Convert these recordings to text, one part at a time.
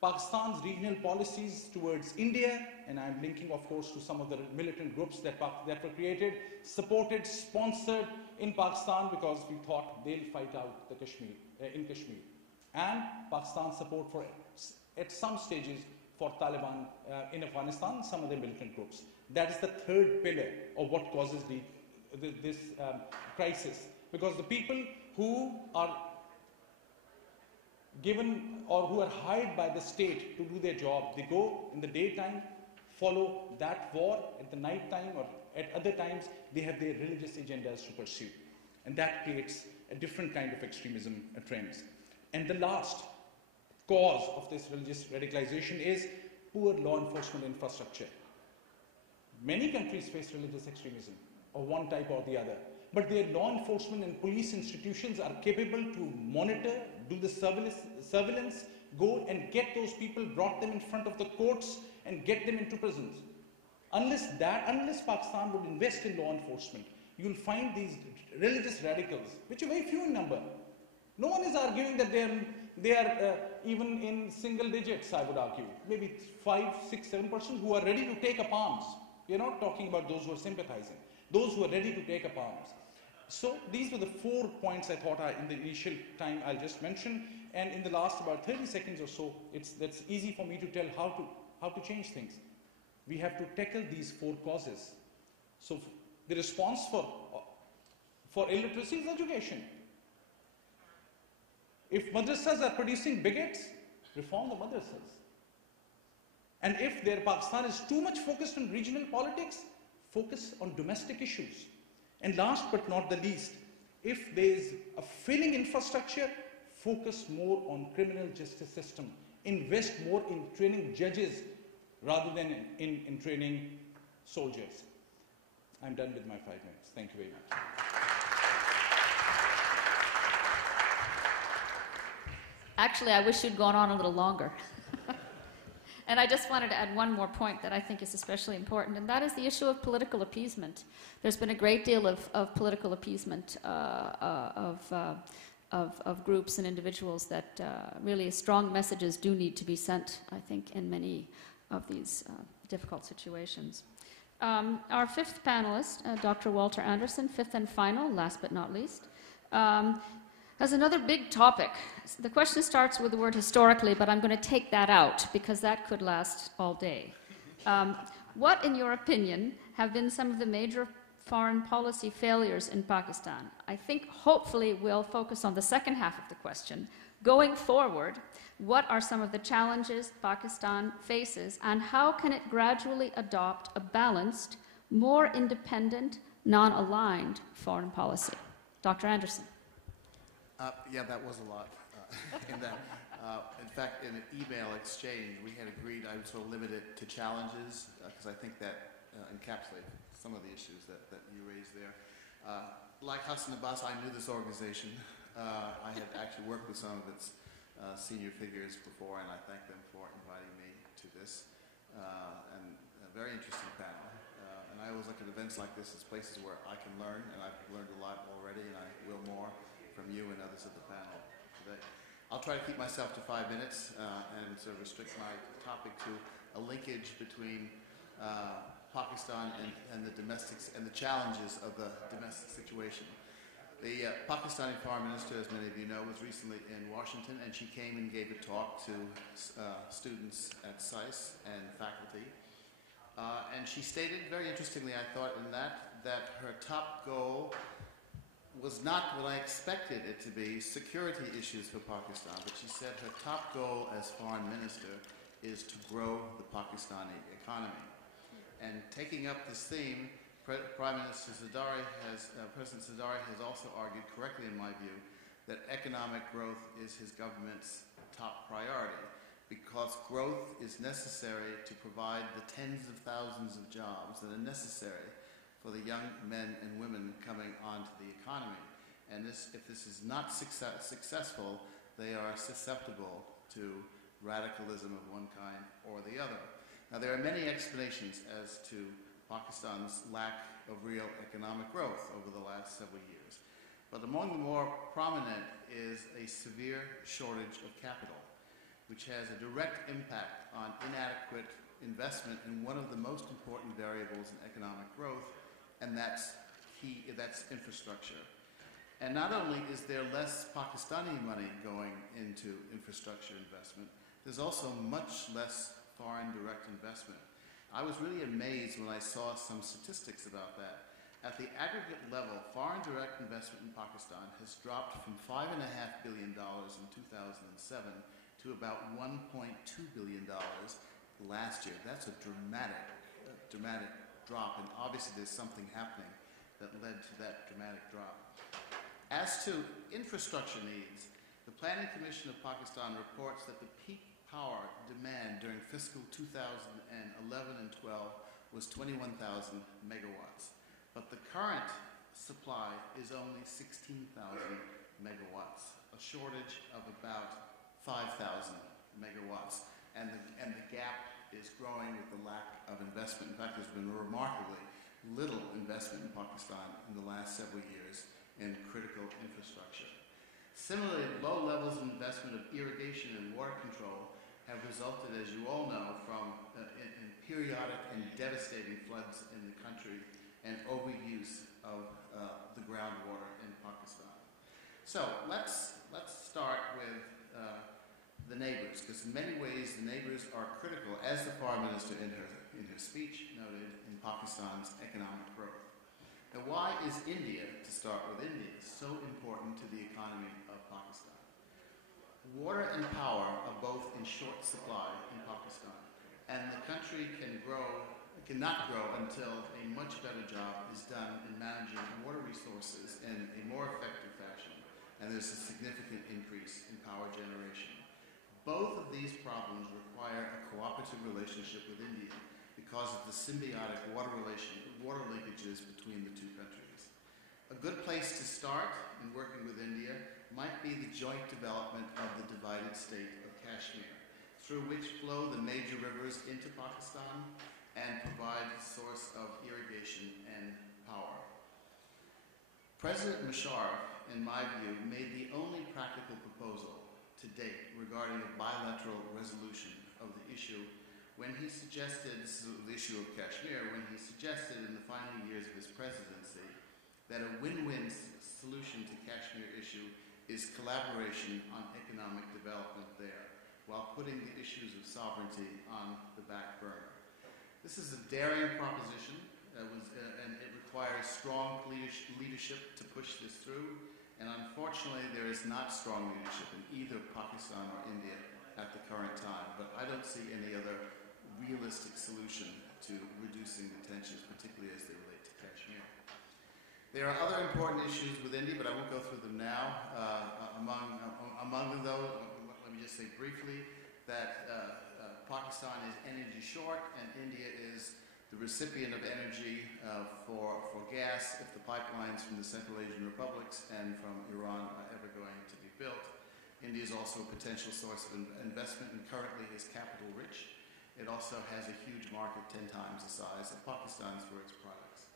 Pakistan's regional policies towards India, and I'm linking, of course, to some of the militant groups that were created, supported, sponsored in Pakistan because we thought they'll fight out the Kashmir, in Kashmir. And Pakistan's support for, at some stages, for Taliban in Afghanistan, some of the militant groups. That is the third pillar of what causes this crisis. Because the people who are given or who are hired by the state to do their job, they go in the daytime, follow that war, at the night time or at other times, they have their religious agendas to pursue. And that creates a different kind of extremism trends. And the last cause of this religious radicalization is poor law enforcement infrastructure. Many countries face religious extremism of one type or the other, but their law enforcement and police institutions are capable to monitor, do the surveillance, go and get those people, brought them in front of the courts and get them into prisons. Unless Pakistan would invest in law enforcement, you'll find these religious radicals, which are very few in number. No one is arguing that they are even in single digits, I would argue. Maybe 5, 6, 7% who are ready to take up arms. We're not talking about those who are sympathizing. Those who are ready to take up arms. So these were the 4 points I thought in the initial time I'll just mention. And in the last about 30 seconds or so, that's easy for me to tell how to change things. We have to tackle these 4 causes. So the response for illiteracy is education. If madrasas are producing bigots, reform the madrasas. And if Pakistan is too much focused on regional politics, focus on domestic issues. And last but not the least, if there is a failing infrastructure, focus more on criminal justice system. Invest more in training judges rather than in training soldiers. I'm done with my 5 minutes. Thank you very much. Actually, I wish you'd gone on a little longer. And I just wanted to add one more point that I think is especially important, and that is the issue of political appeasement. There's been a great deal of political appeasement of groups and individuals that really strong messages do need to be sent, I think, in many of these difficult situations. Our 5th panelist, Dr. Walter Anderson, 5th and final, last but not least, has another big topic. The question starts with the word historically, but I'm going to take that out because that could last all day. What, in your opinion, have been some of the major foreign policy failures in Pakistan? I think hopefully we'll focus on the second half of the question. Going forward, what are some of the challenges Pakistan faces, and how can it gradually adopt a balanced, more independent, non-aligned foreign policy? Dr. Anderson. Yeah, that was a lot in that. In fact, in an email exchange, we had agreed I would sort of limit it to challenges because I think that encapsulates some of the issues that you raised there. Like Hassan Abbas, I knew this organization. I had actually worked with some of its senior figures before, and I thank them for inviting me to this. And a very interesting panel. And I always look at events like this as places where I can learn, and I've learned a lot already, and I will more from you and others at the panel today. I'll try to keep myself to 5 minutes and sort of restrict my topic to a linkage between Pakistan and the domestics and the challenges of the domestic situation. The Pakistani foreign minister, as many of you know, was recently in Washington, and she came and gave a talk to students at SAIS and faculty. And she stated, very interestingly, I thought, in that her top goal was not what I expected it to be, security issues for Pakistan, but she said her top goal as foreign minister is to grow the Pakistani economy. And taking up this theme, President Zardari has also argued correctly, in my view, that economic growth is his government's top priority, because growth is necessary to provide the tens of thousands of jobs that are necessary for the young men and women coming onto the economy. And if this is not successful, they are susceptible to radicalism of one kind or the other. Now, there are many explanations as to Pakistan's lack of real economic growth over the last several years. But among the more prominent is a severe shortage of capital. which has a direct impact on inadequate investment in one of the most important variables in economic growth, and that's infrastructure. And not only is there less Pakistani money going into infrastructure investment, there's also much less foreign direct investment. I was really amazed when I saw some statistics about that. At the aggregate level, foreign direct investment in Pakistan has dropped from $5.5 billion in 2007 to about $1.2 billion last year. That's a dramatic drop, and obviously there's something happening that led to that dramatic drop. As to infrastructure needs, the Planning Commission of Pakistan reports that the peak power demand during fiscal 2011 and 12 was 21,000 megawatts. But the current supply is only 16,000 megawatts, a shortage of about 5,000 megawatts. And the gap is growing with the lack of investment. In fact, there's been remarkably little investment in Pakistan in the last several years in critical infrastructure. Similarly, low levels of investment of irrigation and water control have resulted, as you all know, from in periodic and devastating floods in the country and overuse of the groundwater in Pakistan. So let's start with the neighbors, because in many ways the neighbors are critical, as the Foreign Minister in her speech noted, in Pakistan's economic growth. Now, why is India, to start with India, so important to the economy of Pakistan? Water and power are both in short supply in Pakistan, and the country cannot grow until a much better job is done in managing water resources in a more effective fashion, and there's a significant increase in power generation. Both of these problems require a cooperative relationship with India because of the symbiotic water linkages between the two countries. A good place to start in working with India might be the joint development of the divided state of Kashmir, through which flow the major rivers into Pakistan and provide a source of irrigation and power. President Musharraf, in my view, made the only practical proposal to date regarding a bilateral resolution of the issue when he suggested, this is the issue of Kashmir, when he suggested in the final years of his presidency that a win-win solution to Kashmir issue is collaboration on economic development there, while putting the issues of sovereignty on the back burner. This is a daring proposition, and it requires strong leadership to push this through, and unfortunately there is not strong leadership in either Pakistan or India at the current time, but I don't see any other realistic solution to reducing the tensions, particularly as they relate to Kashmir. There are other important issues with India, but I won't go through them now. Among those, let me just say briefly that Pakistan is energy short, and India is the recipient of energy for gas if the pipelines from the Central Asian republics and from Iran are ever going to be built. India is also a potential source of investment and currently is capital rich. It also has a huge market 10 times the size of Pakistan's for its products.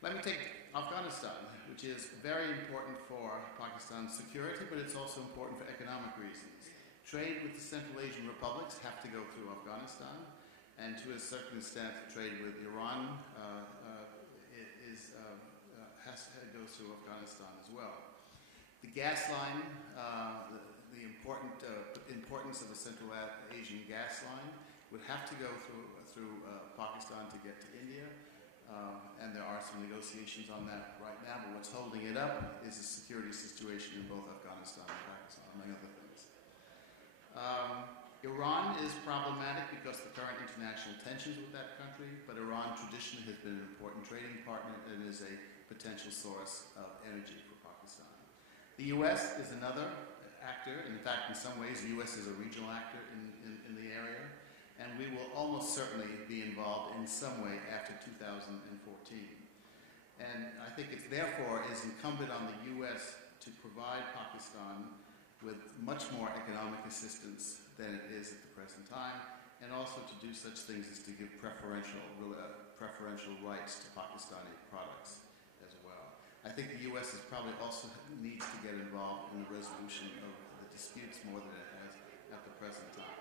Let me take Afghanistan, which is very important for Pakistan's security, but it's also important for economic reasons. Trade with the Central Asian republics have to go through Afghanistan, and to a certain extent, trade with Iran goes through Afghanistan as well. The gas line, the importance of a Central Asian gas line would have to go through Pakistan to get to India, and there are some negotiations on that right now, but what's holding it up is the security situation in both Afghanistan and Pakistan, among other things. Iran is problematic because of the current international tensions with that country, but Iran traditionally has been an important trading partner and is a potential source of energy for Pakistan. The U.S. is another actor. In fact, in some ways, the U.S. is a regional actor in the area, and we will almost certainly be involved in some way after 2014. And I think it's therefore is incumbent on the U.S. to provide Pakistan with much more economic assistance than it is at the present time, and also to do such things as to give preferential rights to Pakistani products as well. I think the U.S. probably also needs to get involved in the resolution of the disputes more than it has at the present time.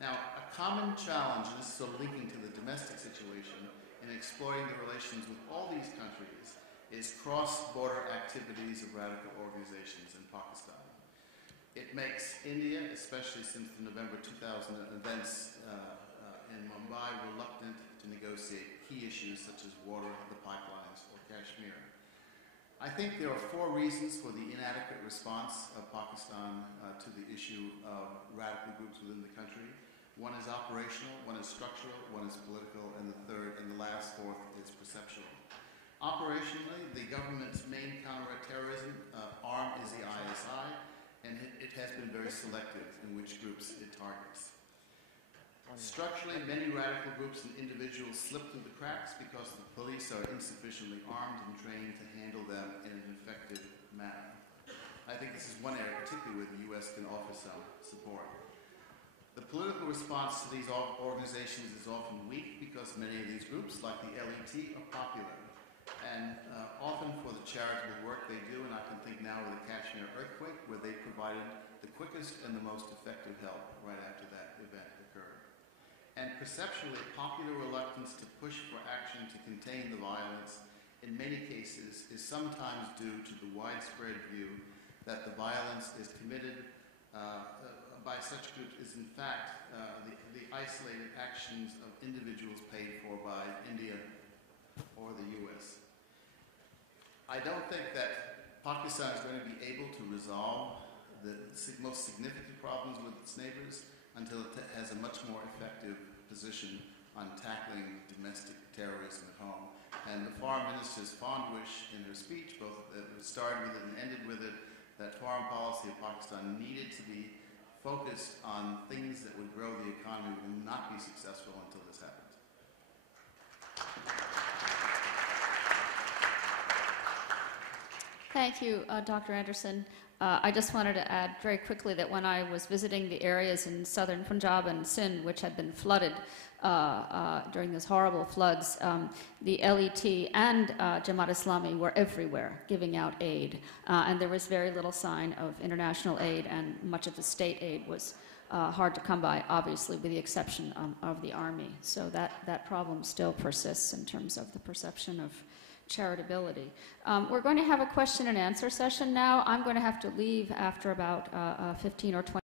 Now, a common challenge, and this is sort of linking to the domestic situation, in exploring the relations with all these countries is cross-border activities of radical organizations in Pakistan. It makes India, especially since the November 2000 events in Mumbai, reluctant to negotiate key issues such as water, the pipelines, or Kashmir. I think there are 4 reasons for the inadequate response of Pakistan to the issue of radical groups within the country. One is operational, one is structural, one is political, and the third and the last 4th is perceptual. Operationally, the government's main counter-terrorism arm is the ISI, and it has been very selective in which groups it targets. Structurally, many radical groups and individuals slip through the cracks because the police are insufficiently armed and trained to handle them in an effective manner. I think this is one area, particularly where the U.S. can offer some support. The political response to these organizations is often weak because many of these groups, like the NED, are popular. And often for the charitable work they do, and I can think now of the Kashmir earthquake, where they provided the quickest and the most effective help right after that event occurred. And perceptually, popular reluctance to push for action to contain the violence in many cases is sometimes due to the widespread view that the violence is committed by such groups is in fact the isolated actions of individuals paid for by India or the U.S. I don't think that Pakistan is going to be able to resolve the most significant problems with its neighbors until it has a much more effective position on tackling domestic terrorism at home. And the Foreign Minister's fond wish in her speech, both started with it and ended with it, that foreign policy of Pakistan needed to be focused on things that would grow the economy will not be successful until this happens. Thank you, Dr. Anderson. I just wanted to add very quickly that when I was visiting the areas in southern Punjab and Sindh, which had been flooded during those horrible floods, the NED and Jamaat Islami were everywhere giving out aid. And there was very little sign of international aid, and much of the state aid was hard to come by, obviously, with the exception of the army. So that problem still persists in terms of the perception of charitability. We're going to have a question and answer session now. I'm going to have to leave after about 15 or 20